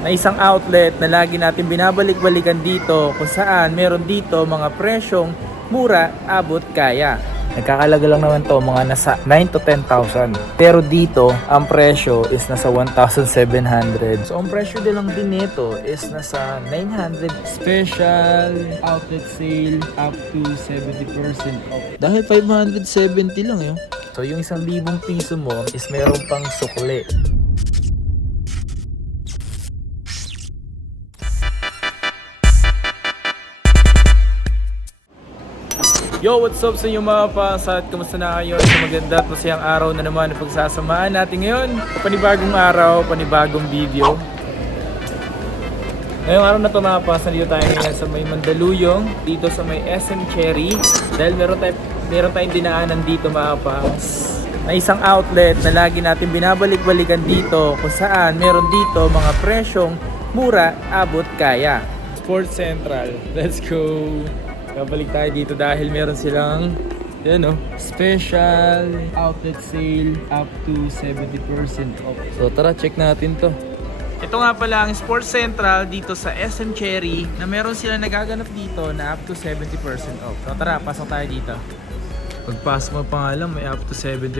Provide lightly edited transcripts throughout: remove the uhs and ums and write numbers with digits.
na isang outlet na lagi natin binabalik-balikan dito kung saan meron dito mga presyong mura, abot, kaya. Nagkakalaga lang naman to mga nasa 9 to 10,000. Pero dito, ang presyo is nasa 1,700. So, ang presyo din lang din nito is nasa 900. Special outlet sale up to 70% off. Dahil 570 lang yun. So, yung 1,000 piso mo is meron pang sukli. Yo, what's up sa inyo mga pasat? Kamusta na kayo? Sa maganda at masayang araw na naman na pagsasamaan natin ngayon. Panibagong araw, panibagong video. Ngayong araw na ito mga pasat, dito tayo ngayon sa may Mandaluyong, dito sa may SM Cherry. Dahil meron tayong dinaanan dito mga pas, na isang outlet na lagi natin binabalik-balikan dito kung saan meron dito mga presyong mura, abot, kaya. Sports Central, let's go! Babalik tayo dito dahil meron silang special outlet sale up to 70% off. So tara, check natin to. Ito nga pala ang Sports Central dito sa SM Cherry na meron silang nagaganap dito na up to 70% off. So tara, pasok tayo dito. Pagpasok mo pa nga lang, may up to 70%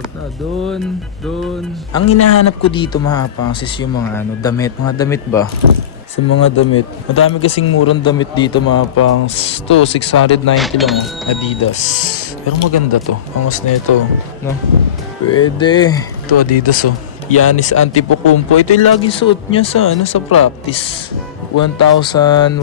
off na. Doon. Ang hinahanap ko dito mga pangsis yung mga damit. Mga damit ba? Sa mga damit. Madami kasing murang damit dito mga pangs. To 690 lang Adidas. Pero maganda to. Pangas na ito. No? Pwede. Ito Adidas Giannis Antetokounmpo. Ito yung laging suot niya sa sa practice. 1,100.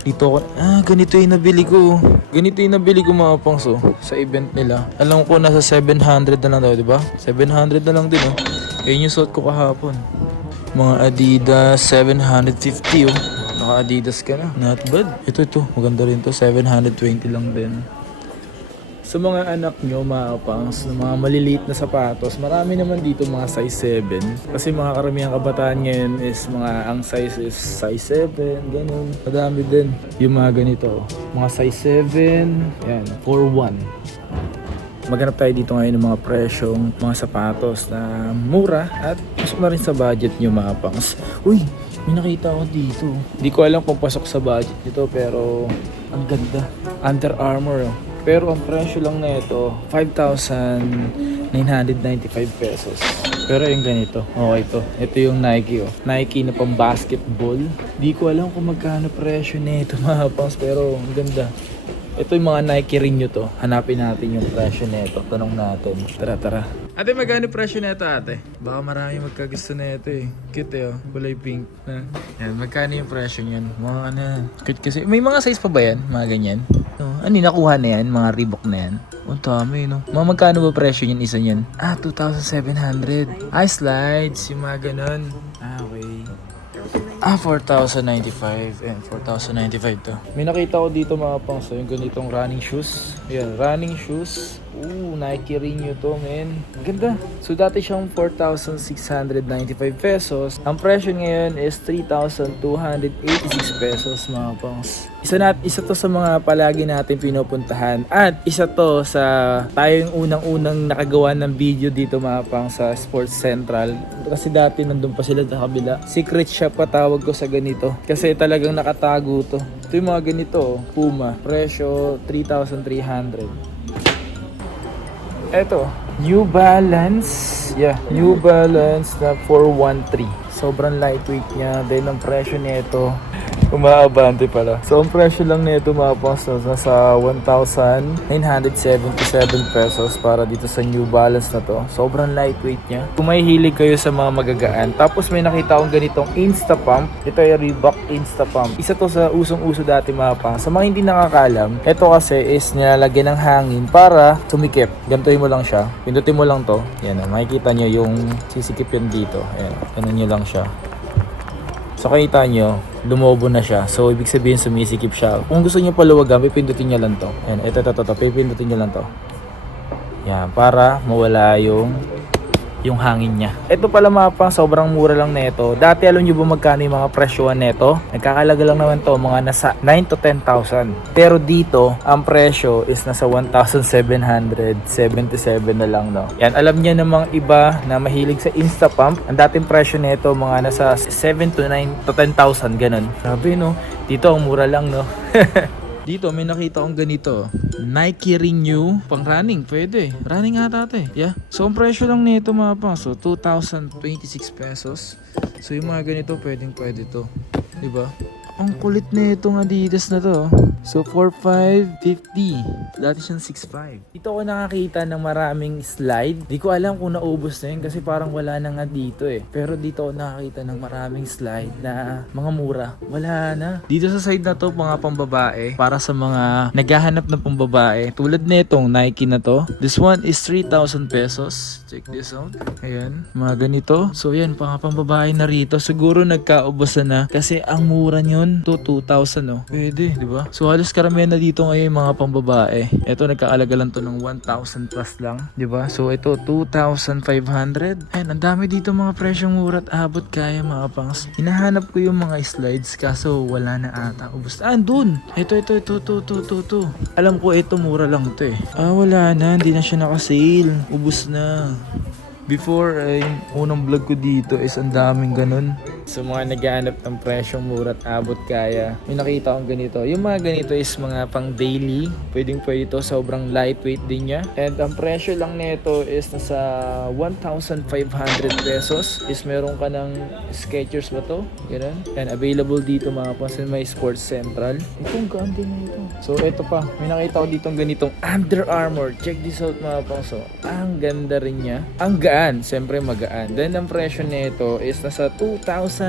Dito ko. Ganito yung nabili ko. Ganito yung nabili ko mga pangs sa event nila. Alam ko nasa 700 na lang daw, di ba? 700 na lang din Ayun yung suot ko kahapon. Mga Adidas 750 Naka Adidas ka na. Not bad. Ito. Maganda rin to. 720 lang din. Sa mga anak nyo, mga pangs, mga maliliit na sapatos, marami naman dito mga size 7. Kasi mga karamihang kabataan ngayon is ang size is size 7, ganun. Madami din. Yung mga ganito. Mga size 7, yan, 4-1. Maghanap tayo dito ngayon ng mga presyong mga sapatos na mura at pasok na rin sa budget nyo mga pangs. Uy, may nakita ako dito. Hindi ko alam kung pasok sa budget nito pero ang ganda. Under Armour. Pero ang presyo lang na ito, 5,995 pesos. Pero yung ganito, okay to. Ito yung Nike Nike na pang basketball. Hindi ko alam kung magkano presyo nito mga pangs pero ang ganda. Ito yung mga Nike rin nyo to. Hanapin natin yung presyo nito. Tanong natin. Tara. Ate, magkano presyo nito ate? Baka marami magkagusto na ito Cute kulay pink. Yan, magkano yung presyo nyan? Mga cute kasi. May mga size pa ba yan? Mga ganyan? Ano yung nakuha na yan? Mga Reebok na yan? Ang dami Mga magkano ba presyo nyan isa nyan? 2,700. Slides. Yung mga ganon. Okay. 4,095 and 4,095 to. May nakita ko dito mga pangs yung ganitong running shoes. Ayan, running shoes. Nike rin nyo to, men. Ganda. So dati siyang 4,695 pesos. Ang presyo ngayon is 3,286 pesos mga pangs. Isa to sa mga palagi natin pinupuntahan. At isa to sa tayong unang-unang nakagawa ng video dito mga pangs sa Sports Central. Kasi dati nandun pa sila sa kabila. Secret shop pa tawag ko sa ganito. Kasi talagang nakatago to. Ito yung mga ganito, Puma. Presyo 3,300. Eto, New Balance. New Balance na 413. Sobrang lightweight niya. Dahil ang presyo nito, umaabante pala. So, ang presyo lang nito mga pangs nasa 1,977 pesos para dito sa New Balance na to. Sobrang lightweight niya. Kung may hilig kayo sa mga magagaan. Tapos may nakita akong ganitong Insta Pump. Ito yung Reebok Insta Pump. Isa to sa usong-uso dati mga pangs. Sa mga hindi nakakalam, ito kasi is nilalagyan ng hangin para sumikip. Gantuin mo lang siya. Pindutin mo lang to. Yan, makikita nyo yung sisikip yun dito. Ayan, ganun nyo lang siya. So kita nyo, lumobo na siya. So ibig sabihin sumisikip siya. Kung gusto nyo paluwagan, pipindutin nyo lang to. Ayan, ito, pipindutin nyo lang to. Yan, para mawala yung yung hangin niya. Ito pala mapang, sobrang mura lang nito. Dati alam nyo ba magkano yung mga presyoan nito? Nagkakalaga lang naman to, mga nasa 9 to 10,000. Pero dito, ang presyo is nasa 1,777 na lang, no? Yan, alam niya namang iba na mahilig sa Instapump. Ang dating presyo nito, mga nasa 7 to 9 to 10,000, ganun. Sabi, no? Dito, ang mura lang, no? Dito may nakita akong ganito. Nike Renew. Pang running, pwede. Running ata ito eh. Yeah. So ang presyo lang nito mga pang. So 2,026 pesos. So yung mga ganito pwede to. Diba? Ang kulit na itong Adidas na to. So 4,550. Dati siyang 6,500. Dito ako nakakita ng maraming slide. Di ko alam kung naubos na yun kasi parang wala na nga dito eh. Pero dito ako nakakita ng maraming slide na mga mura. Wala na. Dito sa side na to, mga pambabae. Para sa mga naghahanap ng pambabae. Tulad nitong Nike na to. This one is 3,000 pesos. Check this out. Ayan. Mga ganito. So yan, mga pambabae na rito. Siguro nagkaubusan na. Kasi ang mura nyon to 2,000 no. Pwede, di ba? So halos karamihan na dito ngayon yung mga pambabae. Ito nagkaalaga lang to ng 1,000 plus lang, di ba? So ito 2,500. Ayan, ang dami dito mga presyong mura at abot kaya mga pangs. Hinahanap ko yung mga slides kaso wala na ata. Ubus. Andun! Ito. Alam ko ito mura lang to eh. Wala na. Hindi na siya naka-sale. Ubus na. Before, yung unang vlog ko dito is ang daming ganun. Sa mga naghahanap ng presyong mura at abot kaya, may nakita akong ganito. Yung mga ganito is mga pang daily. Pwede ito, sobrang lightweight din niya. And ang presyo lang nito is nasa 1,500 pesos. Is meron ka ng Skechers ba to? Ganun. And available dito mga pansin, may Sports Central. Itong gaan din na ito. So ito pa, may nakita ko ditong ganitong Under Armour. Check this out mga pangso. Ang ganda rin niya. Ang gaan, siyempre magaan. Then ang presyo nito is nasa 2,876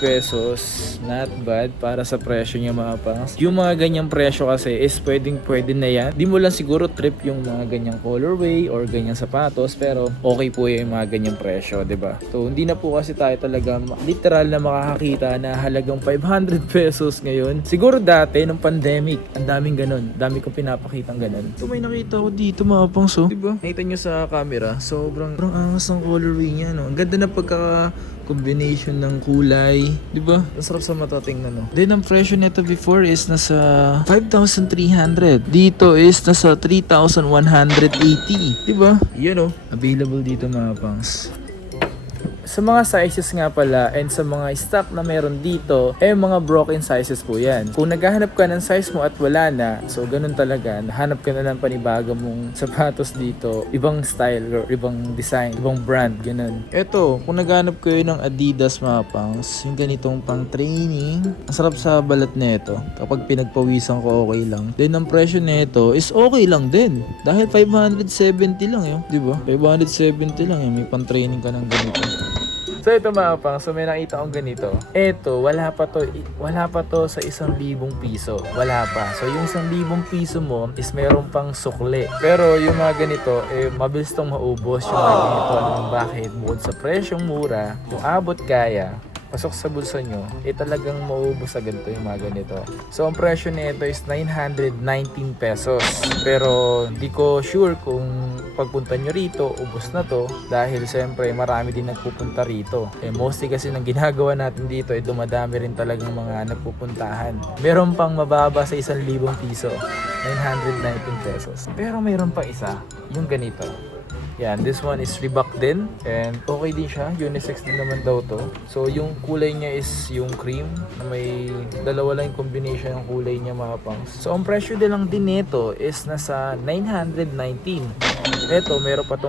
pesos. Not bad para sa presyo niya mga pangs. Yung mga ganyang presyo kasi is pwede na yan. Di mo lang siguro trip yung mga ganyang colorway or ganyang sapatos, pero okay po yung mga ganyang presyo, 'di ba? So hindi na po kasi tayo talaga literal na makakakita na halagang 500 pesos ngayon. Siguro dati nung pandemic, ang daming ganun. Dami kong pinapakitang ganun. So may nakita ko dito mga pangs, oh. 'Di ba? Nakita nyo sa camera, sobrang angas ng colorway niya, no? Ang ganda na pagka-combination ng kulay, di ba? Ang sarap sa mata tingnan, no? Then, ang presyo nito before is nasa 5,300. Dito is nasa 3,180. Di ba? Yan, no? Available dito mga pangs. Sa mga sizes nga pala and sa mga stock na meron dito, mga broken sizes po yan. Kung naghahanap ka ng size mo at wala na, so ganun talaga, hanap ka na ng panibago mong sapatos dito, ibang style or ibang design, ibang brand, ganun. Eto, kung naghahanap kayo ng Adidas mga pangs, yung ganitong pang training, ang sarap sa balat nito. Kapag pinagpawisan ko, okay lang. Then ang presyo nito is okay lang din. Dahil 570 lang yun, di ba? 570 lang yun, may pang training ka ng ganito. So ito mga pang, so may nakita akong ganito. Ito, wala pa to sa 1,000 piso. Wala pa. So yung 1,000 piso mo is meron pang sukle. Pero yung mga ganito, mabilis tong maubos yung mga ganito. Bakit? Bukod sa presyong mura, yung abot kaya, pasok sa bulsa nyo, talagang maubos agad to yung mga ganito. So, ang presyo nito is 919 pesos. Pero, di ko sure kung pagpunta nyo rito, ubos na to. Dahil, siyempre, marami din nagpupunta rito. Mostly kasi nang ginagawa natin dito, dumadami rin talagang mga nagpupuntahan. Meron pang mababa sa 1,000 piso. 919 pesos. Pero, mayroon pa isa. Yung ganito. Yan, this one is Reebok din. And okay din siya. Unisex din naman daw to. So, yung kulay niya is yung cream. Na may dalawa lang yung combination ng kulay niya mga pangs. So, ang presyo din lang din nito is nasa 919. Ito, meron pa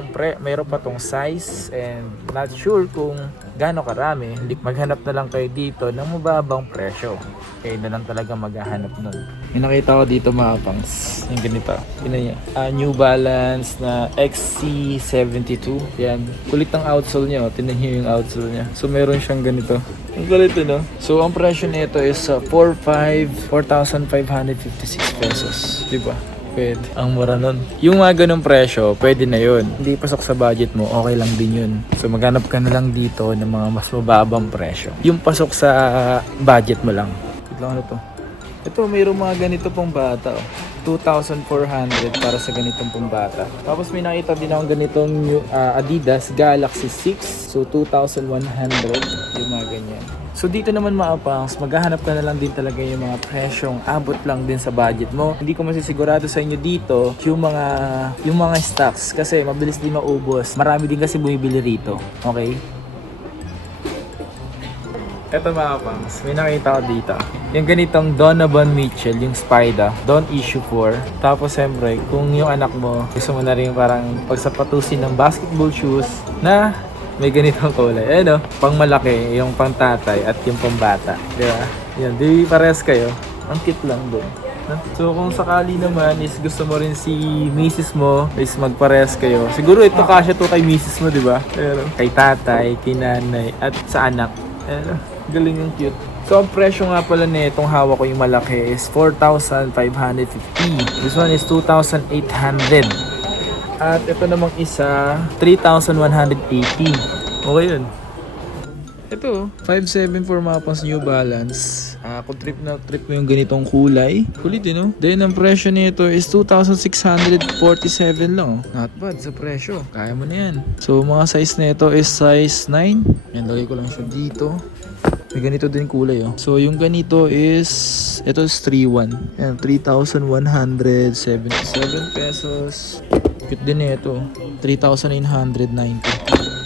tong size. And not sure kung gaano karami. Maghanap na lang kayo dito ng mababang presyo. Kayo na lang talaga maghahanap nun. May nakita ko dito mga pangs. Yung ganito. Yun niya. New Balance na XC72. Yan. Kulit ng outsole niya. Tingnan niyo yung outsole niya. So meron siyang ganito. Ang galit no? So ang presyo nito is 4,556 pesos. Diba? Pwede. Ang mura nun. Yung mga ganong presyo, pwede na yun. Hindi pasok sa budget mo, okay lang din yun. So maghanap ka na lang dito ng mga mas mababang presyo. Yung pasok sa budget mo lang. Wait lang ano to. Ito, mayroong mga ganito pong bata. 2,400 para sa ganitong pong bata. Tapos may nakita din akong ganitong new, Adidas Galaxy 6. So 2,100 yung mga ganyan. So dito naman mga pangs, maghahanap ka na lang din talaga yung mga presyong abot lang din sa budget mo. Hindi ko masisigurado sa inyo dito yung mga stocks kasi mabilis din maubos. Marami din kasi bumibili rito. Okay? Eto mga pangs, may nakita ko dito. Yung ganitong Donovan Mitchell, yung Spida, Don't Issue 4. Tapos siyempre, kung yung anak mo, gusto mo na rin parang pagsapatusin ng basketball shoes na may ganitong kulay. Ano, pang malaki, yung pang tatay at yung pang bata. Di ba? Yan, di parehas kayo. Ang cute lang doon. So kung sakali naman is gusto mo rin si misis mo is magparehas kayo. Siguro ito kasya to kay misis mo, di ba? Pero kay tatay, kay nanay, at sa anak. Galing yung cute. So, ang presyo nga pala nitong hawak ko yung malaki is 4,550. This one is 2,800. At ito namang isa, 3,180. Okay yun. Ito, 574 mga pangs New Balance. Kung trip mo yung ganitong kulay, kulit din, no? Then, ang presyo nito is 2,647 lang. Not bad sa presyo. Kaya mo na yan. So, mga size nito is size 9. Yan, lagay ko lang siya dito. May ganito din kulay, oh. So, yung ganito is, ito is 3,1. Yan, 3,177 pesos. Cute din ito. 3,990.